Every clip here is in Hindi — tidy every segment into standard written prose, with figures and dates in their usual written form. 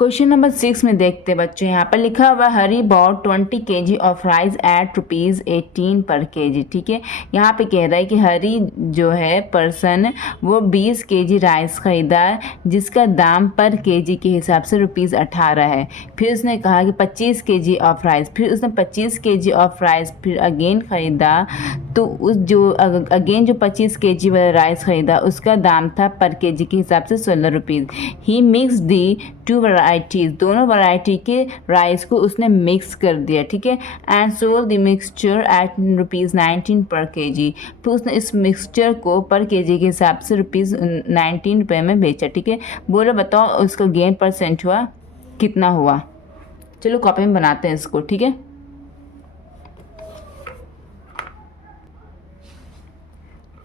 क्वेश्चन नंबर 6 में देखते बच्चों, यहाँ पर लिखा हुआ Hari bought 20 kg of rice at ₹18 per KG. ठीक है, यहाँ पे कह रहा है कि हरी जो है पर्सन वो 20 kg राइस खरीदा जिसका दाम पर केजी के हिसाब से ₹18 है। फिर उसने कहा कि 25 kg ऑफ राइस, फिर उसने 25 kg ऑफ राइस फिर अगेन ख़रीदा, तो उस जो अगेन जो 25 kg वाला राइस ख़रीदा उसका दाम था पर केजी के हिसाब से ₹16। ही मिक्स दी टू वैरायटीज़, दोनों वैरायटी के राइस को उसने मिक्स कर दिया। ठीक है, and sold the mixture eight ₹19 पर केजी। फिर उसने इस मिक्सचर को पर केजी के हिसाब से ₹19 में बेचा। ठीक है, बोलो बताओ उसका गेन परसेंट हुआ कितना हुआ। चलो कॉपी में बनाते हैं इसको। ठीक है,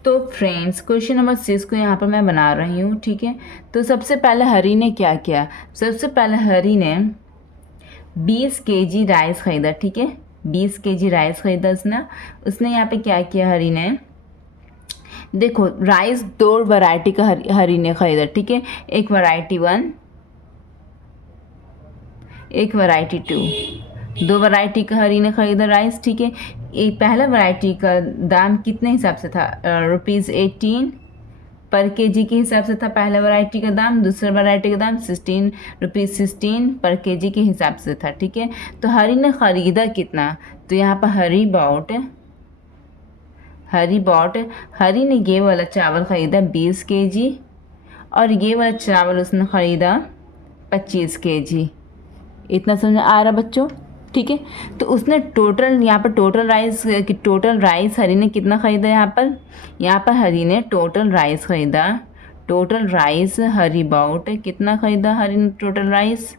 तो फ्रेंड्स क्वेश्चन नंबर 6 को यहाँ पर मैं बना रही हूँ। ठीक है, तो सबसे पहले हरी ने क्या किया, सबसे पहले हरी ने 20 kg राइस ख़रीदा। ठीक है, 20 kg राइस ख़रीदा उसने यहाँ पे क्या किया, हरी ने देखो राइस दो वैरायटी का हरी ने ख़रीदा। ठीक है, एक वैरायटी 1, एक वैरायटी 2, दो वैरायटी का हरी ने ख़रीदा राइस। ठीक है, एक पहला वैरायटी का दाम कितने हिसाब से था, ₹18 पर केजी के हिसाब से था पहला वैरायटी का दाम। दूसरा वैरायटी का दाम ₹16 पर केजी के हिसाब से था। ठीक है, तो हरी ने ख़रीदा कितना, तो यहाँ पर हरी बॉट हरी ने ये वाला चावल ख़रीदा 20 kg और ये वाला चावल उसने ख़रीदा 25 kg। इतना समझ आ रहा बच्चों। ठीक है, तो उसने टोटल यहाँ पर टोटल राइस हरी ने कितना ख़रीदा, यहाँ पर हरी ने टोटल राइस ख़रीदा, टोटल राइस हरी बाउट कितना ख़रीदा हरी ने टोटल राइस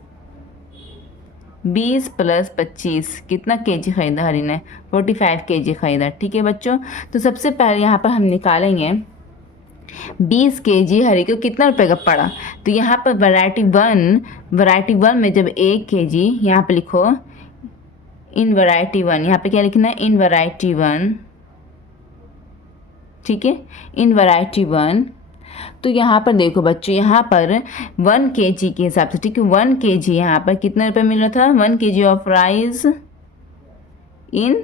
20 + 25 कितना केजी ख़रीदा हरी ने 45 kg ख़रीदा। ठीक है बच्चों, तो सबसे पहले यहाँ पर हम निकालेंगे 20 kg हरी को कितना रुपए का पड़ा, तो यहाँ पर वैरायटी वन में जब 1 kg, यहाँ पे लिखो इन वैरायटी 1, यहाँ पे क्या लिखना है, इन वैरायटी 1। ठीक है, इन वैरायटी 1, तो यहाँ पर देखो बच्चों, यहाँ पर 1 kg के हिसाब से, ठीक है 1 kg यहाँ पर कितने रुपए मिल रहा था, 1 kg ऑफ राइस इन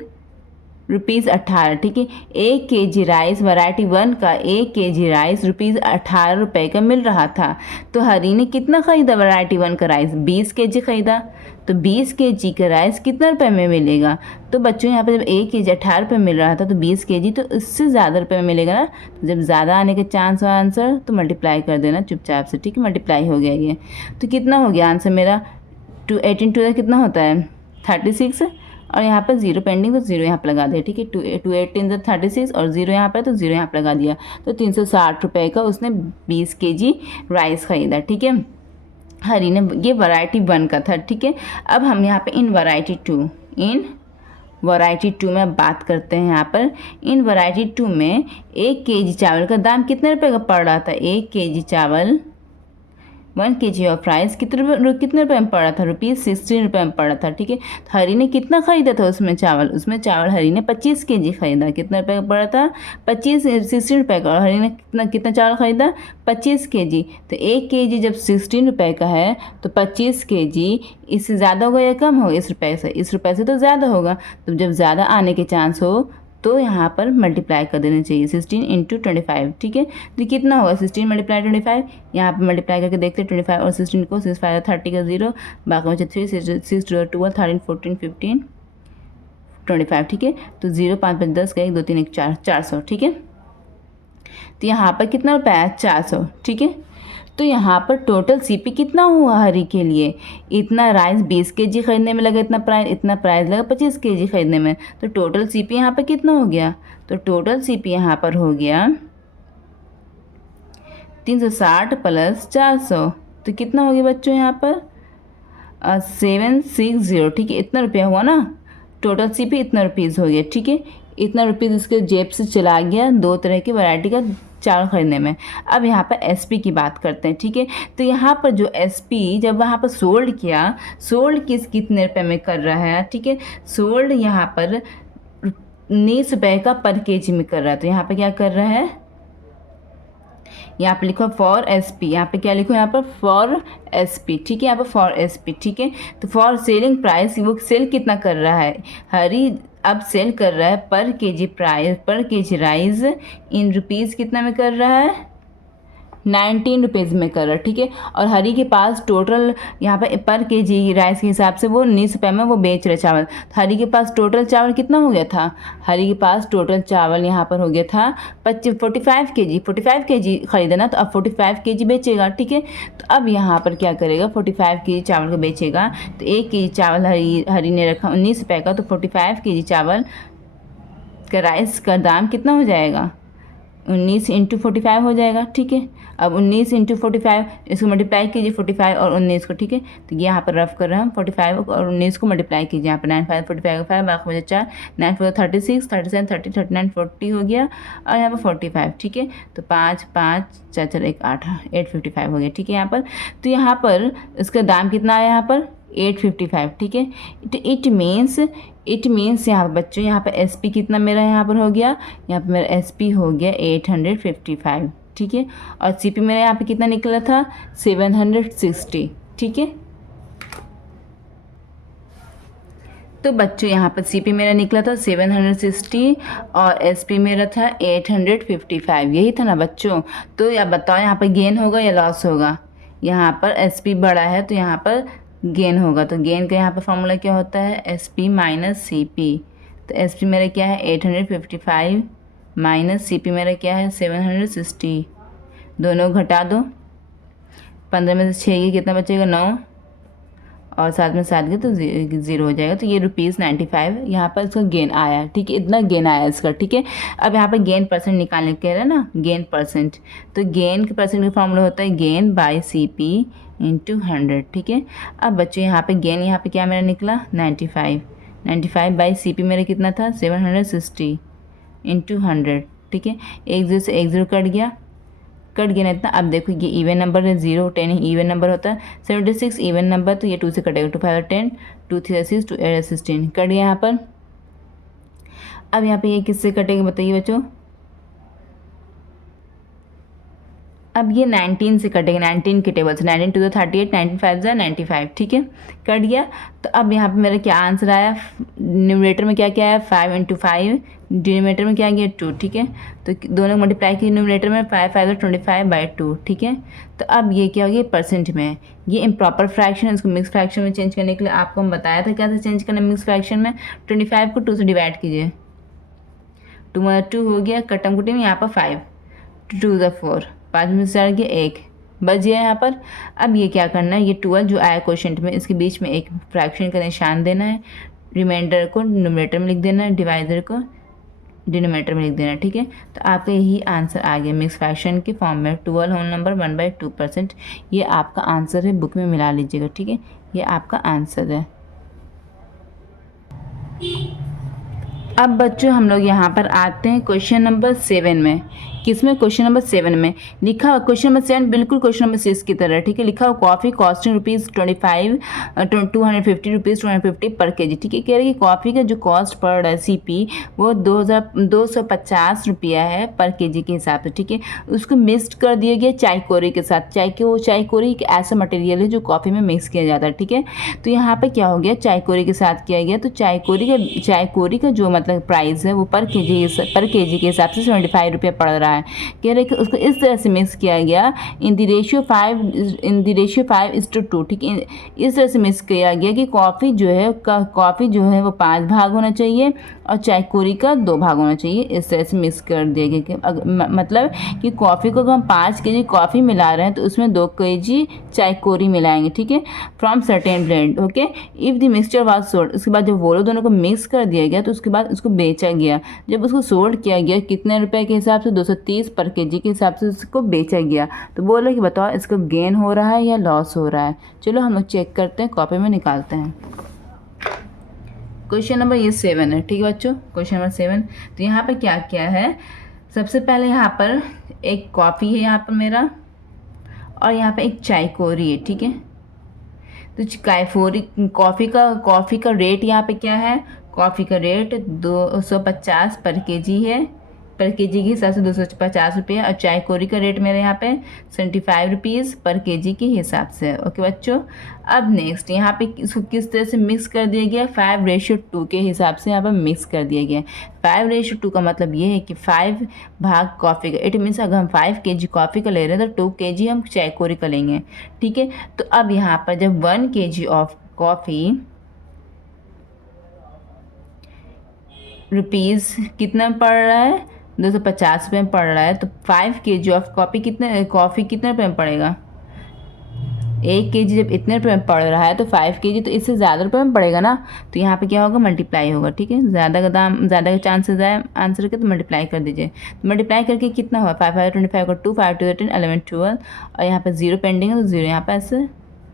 ₹18। ठीक है, 1 kg राइस वैरायटी 1 का 1 kg राइस ₹18 का मिल रहा था। तो हरी ने कितना ख़रीदा वैरायटी 1 का राइस, 20 kg ख़रीदा, तो 20 kg का राइस कितना रुपए में मिलेगा, तो बच्चों यहाँ पर जब 1 kg ₹18 मिल रहा था तो 20 kg तो इससे ज़्यादा रुपये में मिलेगा ना। तो जब ज़्यादा आने के चांस हो आंसर तो मल्टीप्लाई कर देना चुपचाप से। ठीक है, मल्टीप्लाई हो गया ये, तो कितना हो गया आंसर मेरा 18 कितना होता है 36, और यहाँ पर 0 पेंडिंग तो 0 यहाँ पर लगा दिया। ठीक है, 2 18 36 और 0 यहाँ पर तो 0 यहाँ पर लगा दिया, तो ₹360 का उसने 20 kg राइस ख़रीदा। ठीक है, हरी ने, ये वैरायटी 1 का था। ठीक है, अब हम यहाँ पे इन वैरायटी 2 में बात करते हैं। यहाँ पर इन वैरायटी 2 में 1 kg चावल का दाम कितने रुपए का पड़ रहा था, 1 kg चावल 1 kg ऑफ राइस कितने रुपए में पड़ रहा था, ₹16 में पड़ रहा था। ठीक है, तो हरी ने कितना ख़रीदा था उसमें चावल हरी ने 25 kg ख़रीदा, कितना रुपए का पड़ा था 16 का, और हरी ने कितना चावल ख़रीदा 25 kg। तो 1 kg जब ₹16 का है तो 25 kg इससे ज़्यादा होगा या कम होगा, इस रुपये से तो ज़्यादा होगा। तो जब ज़्यादा आने के चांस हो तो यहाँ पर मल्टीप्लाई कर देना चाहिए 16 × 25। ठीक है, तो कितना होगा 16 × 25, यहाँ पर मल्टीप्लाई करके देखते हैं 25 और 16 को, 6 5 30 का 0, बाकी बचे 3 6 12 13 14 15 25। ठीक है, तो 0 5 5 10 का 1 2 3 1 4 400। ठीक है, तो यहाँ पर कितना रुपया है 400। ठीक है, तो यहाँ पर टोटल सीपी कितना हुआ हरी के लिए, इतना राइस 20 kg ख़रीदने में लगा, इतना प्राइस लगा 25 kg ख़रीदने में, तो टोटल सीपी यहाँ पर कितना हो गया, तो टोटल सीपी यहाँ पर हो गया 360 + 400, तो कितना हो गया बच्चों यहाँ पर 760। ठीक है, इतना रुपया हुआ ना, टोटल सीपी इतना रुपीज़ हो गया। ठीक है, इतना रुपीज़ इसके जेब से चला गया 2 तरह की वैरायटी का चावल ख़रीदने में। अब यहाँ पर एसपी की बात करते हैं। ठीक है, तो यहाँ पर जो एसपी जब वहाँ पर सोल्ड कितने रुपए में कर रहा है, ठीक है, सोल्ड यहाँ पर ₹19 का पर केजी में कर रहा है। तो यहाँ पर क्या कर रहा है, यहाँ पे लिखो फॉर एस पी, यहाँ पे क्या लिखो, यहाँ पर फॉर एस पी, ठीक है, यहाँ पर फॉर एस पी, ठीक है। तो फॉर सेलिंग प्राइस, वो सेल कितना कर रहा है, हरी अब सेल कर रहा है पर केजी प्राइस, पर केजी राइस इन रुपीज़ कितना में कर रहा है, 19 रुपीज़ में कर रहा है, ठीक है। और हरी के पास टोटल यहाँ पर केजी राइस के हिसाब से वो 19 रुपये में वो बेच रहे चावल। तो हरी के पास टोटल चावल कितना हो गया था, हरी के पास टोटल चावल यहाँ पर हो गया था 45 के जी खरीदना, तो अब 45 के जी बेचेगा, ठीक है। तो अब यहाँ पर क्या करेगा, 45 के जी चावल को बेचेगा। तो 1 के जी चावल हरी ने रखा 19 रुपये का, तो 45 के जी चावल का राइस का दाम कितना हो जाएगा, 19 इंटू 45 हो जाएगा, ठीक है। अब 19 इंटू 45, इसको मल्टीप्लाई कीजिए 45 और 19 को, ठीक है। तो यहाँ पर रफ कर रहे हैं हम, 45 और 19 को मल्टीप्लाई कीजिए, यहाँ पर 9 5 45 5 बाकी मुझे 4 9 4 36 37 30 39 40 हो गया, और यहाँ पर 45, ठीक है। तो 5 5 4 4 1 8 855 हो गया, ठीक है। यहाँ पर तो यहाँ पर इसका दाम कितना आया, यहाँ पर 855, ठीक है। इट मीन्स यहाँ पर बच्चों, यहाँ पर एस पी कितना मेरा यहाँ पर हो गया, यहाँ पर मेरा एस पी हो गया 855, ठीक है। और सी पी मेरा यहाँ पे कितना निकला था, 760, ठीक है। तो बच्चों यहाँ पर सी पी मेरा निकला था 760 और एस पी मेरा था 855, यही था ना बच्चों। तो या बताओ यहाँ पर गेन होगा या लॉस होगा, यहाँ पर एस पी बड़ा है तो यहाँ पर गेन होगा। तो गेन का यहाँ पर फॉर्मूला क्या होता है, S P minus C P. तो एस पी मेरा क्या है 855 माइनस सी पी मेरा क्या है 760, दोनों घटा दो, 15 में से 6 कितना बचेगा 9, और 7 में 7 तो 0 हो जाएगा। तो ये ₹95 यहाँ पर इसका गेन आया, ठीक है, इतना गेन आया इसका, ठीक है। अब यहाँ पर गेन परसेंट निकालने के रहे ना, गेन परसेंट, तो गेन के परसेंट का फॉर्मूला होता है gain by C P into 100, ठीक है। अब बच्चों यहाँ पे गेन, यहाँ पे क्या मेरा निकला 95 बाई सी पी मेरा कितना था 760 इंटू 100, ठीक है। 1 0 से 1 0 कट गया ना इतना। अब देखो ये इवन नंबर है, 0 10 इवन नंबर होता है, 76 इवन नंबर, तो ये 2 से कटेगा, 2 5 10 2 3 6 2 8 16 कट गया यहाँ पर। अब यहाँ पे ये किससे कटेगा बताइए बच्चों, अब ये 19 से कटेगा, 19 के टेबल से, 19 2 38 19 5 95, ठीक है, कट गया। तो अब यहाँ पे मेरा क्या आंसर आया, न्यूमरेटर में क्या क्या आया 5 × 5, डिनोमिनेटर में क्या गया 2, ठीक है। तो दोनों मल्टीप्लाई किए, न्यूमरेटर में 5 5 25/2, ठीक है। तो अब ये क्या हो गया परसेंट में, ये इम्प्रॉपर फ्रैक्शन है, इसको मिक्स फ्रैक्शन में चेंज करने के लिए आपको हम बताया था कैसे चेंज करना मिक्स फ्रैक्शन में। 25 को 2 से डिवाइड कीजिए, 2 2 हो गया, कटम कुटी में यहाँ पर 5 2 4, 5 में से 4 गया 1 बच गया यहाँ पर। अब ये क्या करना है, ये 12 जो आया क्वेश्चन में, इसके बीच में एक फ्रैक्शन का निशान देना है, रिमाइंडर को न्यूमरेटर में लिख देना है, डिवाइडर को डिनोमिनेटर में लिख देना, ठीक है। तो आपका यही आंसर आ गया मिक्स फ्रैक्शन के फॉर्म में, 12 होल नंबर 1/2%। ये आपका आंसर है, बुक में मिला लीजिएगा, ठीक है, ये आपका आंसर है। अब बच्चों हम लोग यहाँ पर आते हैं क्वेश्चन नंबर 7 में। किसमें, क्वेश्चन नंबर 7 में लिखा हुआ, क्वेश्चन नंबर 7 बिल्कुल क्वेश्चन नंबर 6 की तरह, ठीक है। लिखा हुआ कॉफ़ी कॉस्टिंग ₹25 250 पर केजी, ठीक है। कह रहे हैं कि कॉफ़ी का जो कॉस्ट पड़ रहा है सीपी वो 250 रुपया है पर केजी के हिसाब से, ठीक है। उसको मिक्स कर दिया गया चाय कोरी के साथ। चाय कोरी एक ऐसा मटेरियल है जो कॉफ़ी में मिक्स किया जाता है, ठीक है। तो यहाँ पर क्या हो गया, चाय कोरी के साथ किया गया। तो चाय कोरी का जो मतलब प्राइस है वो पर केजी के हिसाब से 75 रुपये पड़ रहा है। कह रहे कि उसको इस तरह से मिक्स किया गया इन द रेशियो 5:2, ठीक है। इस तरह से मिक्स किया गया कि कॉफ़ी जो है वो 5 भाग होना चाहिए और चाय कोरी का 2 भाग होना चाहिए। इस तरह से मिक्स कर दिया गया कि मतलब कि कॉफ़ी को अगर हम 5 केजी कॉफ़ी मिला रहे हैं तो उसमें 2 केजी चाय कोरी मिलाएंगे, ठीक है, from certain blend, okay. If the mixture was sold, उसके बाद जब वो दोनों को मिक्स कर दिया गया तो उसके बाद उसको बेचा गया। जब उसको सोल्ड किया गया कितने रुपए के हिसाब से, 230 पर केजी के हिसाब से उसको बेचा गया। तो बोलो कि बताओ इसको गेन हो रहा है या लॉस हो रहा है। चलो हम लोग चेक करते हैं, कॉपी में निकालते हैं। क्वेश्चन नंबर ये 7 है, ठीक है बच्चों, क्वेश्चन नंबर 7। तो यहाँ पर क्या क्या है, सबसे पहले यहाँ पर एक कॉफ़ी है यहाँ पर मेरा, और यहाँ पे एक चाय कोरी है, ठीक है। तो कॉफ़ी का रेट यहाँ पे क्या है, कॉफ़ी का रेट 250 पर केजी है, पर केजी के हिसाब से 250 रुपये, और चाय कोरी का रेट मेरे यहाँ पे 75 रुपीज़ पर केजी के हिसाब से। ओके बच्चों, अब नेक्स्ट यहाँ पे इसको किस तरह से मिक्स कर दिया गया, 5:2 के हिसाब से यहाँ पर मिक्स कर दिया गया। 5:2 का मतलब ये है कि 5 भाग कॉफ़ी का, इट मीन्स अगर हम 5 kg कॉफ़ी का ले रहे हैं तो 2 kg हम चाय कोरी का लेंगे। ठीक है, तो अब यहाँ पर जब 1 kg ऑफ कॉफ़ी रुपीज़ कितना पड़ रहा है, 250 रुपये में पड़ रहा है, तो 5 kg ऑफ कॉफ़ी कितने रुपये में पड़ेगा, 1 kg जब इतने रुपये में पड़ रहा है तो 5 kg तो इससे ज़्यादा रुपये में पड़ेगा ना, तो यहाँ पे क्या होगा, मल्टीप्लाई होगा। ठीक है, ज़्यादा का दाम, ज़्यादा का चांसेस है आंसर के, तो मल्टीप्लाई कर दीजिए। तो मल्टीप्लाई करके कितना हुआ, 5 5 25 का 2, 5 2 10 11 12, और यहाँ पे 0 पेंडिंग है तो 0 यहाँ पे ऐसे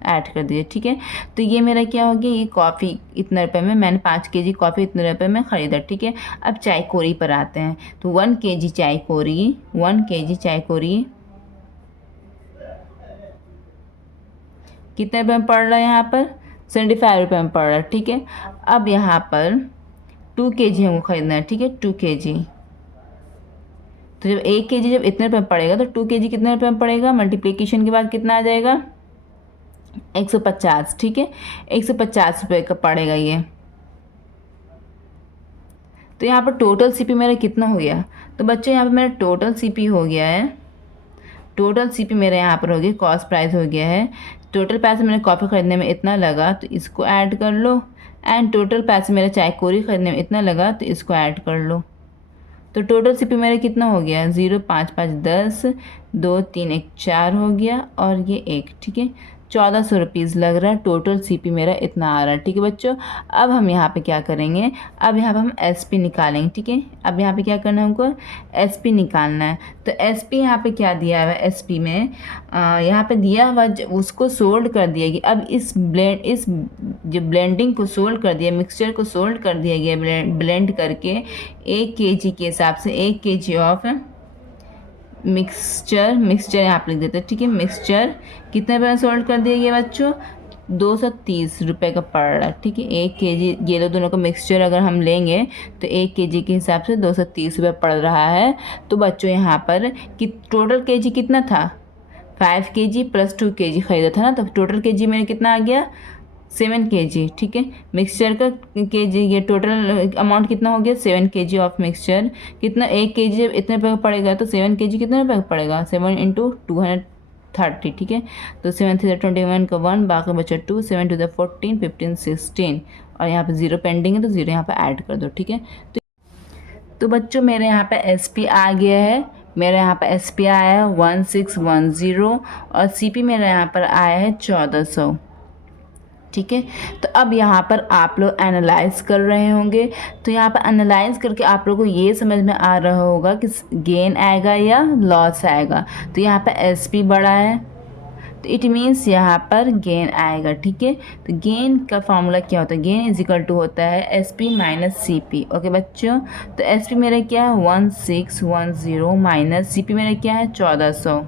ऐड कर दीजिए। ठीक है, तो ये मेरा क्या हो गया, ये कॉफ़ी इतने रुपए में, मैंने 5 kg कॉफ़ी इतने रुपए में ख़रीदा। ठीक है, अब चाय कोरी पर आते हैं, तो 1 kg चाय कोरी, 1 kg चाय कोरी कितने रुपये में पड़ रहा है, यहाँ पर 75 रुपये में पड़ रहा है। ठीक है, अब यहाँ पर 2 kg हमको ख़रीदना है। ठीक है, 2 kg, तो जब 1 kg जब इतने रुपये में पड़ेगा तो 2 kg कितने रुपये में पड़ेगा, मल्टीप्लिकेशन के बाद कितना आ जाएगा, 150। ठीक है, 150 रुपये का पड़ेगा ये। तो यहाँ पर टोटल सीपी मेरा कितना हो गया, तो बच्चे यहाँ पर मेरा टोटल सीपी हो गया है, टोटल सीपी मेरे यहाँ पर हो गया, कॉस्ट प्राइस हो गया है। टोटल पैसे मैंने कॉफ़ी ख़रीदने में इतना लगा तो इसको ऐड कर लो, एंड टोटल पैसे मेरे चाय कोरी ख़रीदने में इतना लगा तो इसको ऐड कर लो। तो टोटल सीपी मेरा कितना हो गया, 0 5 5 10, 2 3 1 4 हो गया, और ये 1। ठीक है, 1400 रुपीज़ लग रहा है, टोटल सीपी मेरा इतना आ रहा है। ठीक है बच्चों, अब हम यहाँ पे क्या करेंगे, अब यहाँ पे हम एसपी निकालेंगे। ठीक है, अब यहाँ पे क्या करना है, हमको एसपी निकालना है। तो एसपी यहाँ पे क्या दिया हुआ है, एसपी में यहाँ पे दिया हुआ उसको सोल्ड कर दिया गया। अब इस जो ब्लेंडिंग को सोल्ड कर दिया, मिक्सचर को सोल्ड कर दिया गया, ब्लेंड करके 1 kg के हिसाब से 1 kg ऑफ मिक्सचर यहाँ पे लिख देते हैं। ठीक है, मिक्सचर कितने रुपये में सोल्ड कर दिया गया बच्चों, 230 रुपये का पड़ रहा है। ठीक है, 1 kg ये दोनों का मिक्सचर अगर हम लेंगे तो 1 kg के हिसाब से 230 रुपये पड़ रहा है। तो बच्चों यहाँ पर कि टोटल kg कितना था, 5 kg प्लस 2 kg ख़रीदा था ना, तो टोटल kg में कितना आ गया, 7 kg। ठीक है, मिक्सचर का kg, ये टोटल अमाउंट कितना हो गया, 7 kg ऑफ मिक्सचर, कितना 1 kg जब इतने रुपये का पड़ेगा तो 7 kg कितने रुपये का पड़ेगा, 7 × 230। ठीक है, तो 7 3 21 का 1, बाकी बचा 2, 7 2 14 15 16, और यहाँ पे 0 पेंडिंग है तो 0 यहाँ पे ऐड कर दो। ठीक है, तो बच्चों मेरे यहाँ पे एसपी आ गया है, मेरे यहाँ पर एसपी आया है 1610, और सीपी मेरे यहाँ पर आया है 1400। ठीक है, तो अब यहाँ पर आप लोग एनालाइज कर रहे होंगे, तो यहाँ पर एनालाइज करके आप लोगों को ये समझ में आ रहा होगा कि गेन आएगा या लॉस आएगा। तो यहाँ पर एसपी बढ़ा है तो इट मीन्स यहाँ पर गेन आएगा। ठीक है, तो गेन का फॉर्मूला क्या होता है, गेन इज इक्वल टू होता है एसपी माइनस सीपी। ओके बच्चों, तो एसपी मेरा क्या है 1610 माइनस सीपी मेरा क्या है 1400।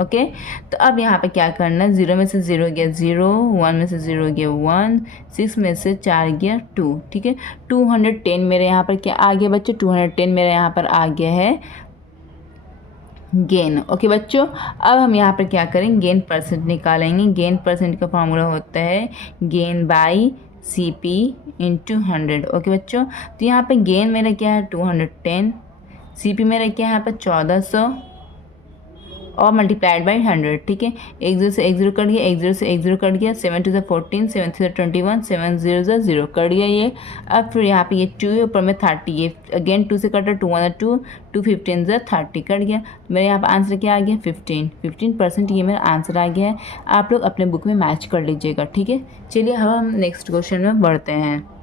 ओके, तो अब यहाँ पे क्या करना है, 0 में से 0 गया 0, 1 में से 0 गया 1, 6 में से 4 गया 2। ठीक है, 210 मेरे यहाँ पर क्या आ गया बच्चों, 210 मेरे यहाँ पर आ गया है गेन। ओके बच्चों, अब हम यहाँ पर क्या करेंगे, गेन परसेंट निकालेंगे। गेन परसेंट का फार्मूला होता है gain by CP into 100। Okay बच्चों, तो यहाँ पे गेन मेरा क्या है 210, सीपी मेरा क्या है यहाँ पर 1400 और मल्टीप्लाइड बाई 100। ठीक है, 1 0 से 1 0 कट गया, 1 0 से 1 0 कट गया, 7 2 14, 7 3 21, 7 0 0 कट गया ये। अब फिर यहाँ पे ये 2 है, ऊपर में 30, ये अगेन 2 से कटा, 2 1 2, 2 15 30 कट गया। मेरे यहाँ पर आंसर क्या आ गया 15% ये मेरा आंसर आ गया है। आप लोग अपने बुक में मैच कर लीजिएगा। ठीक है, चलिए हम नेक्स्ट क्वेश्चन में बढ़ते हैं।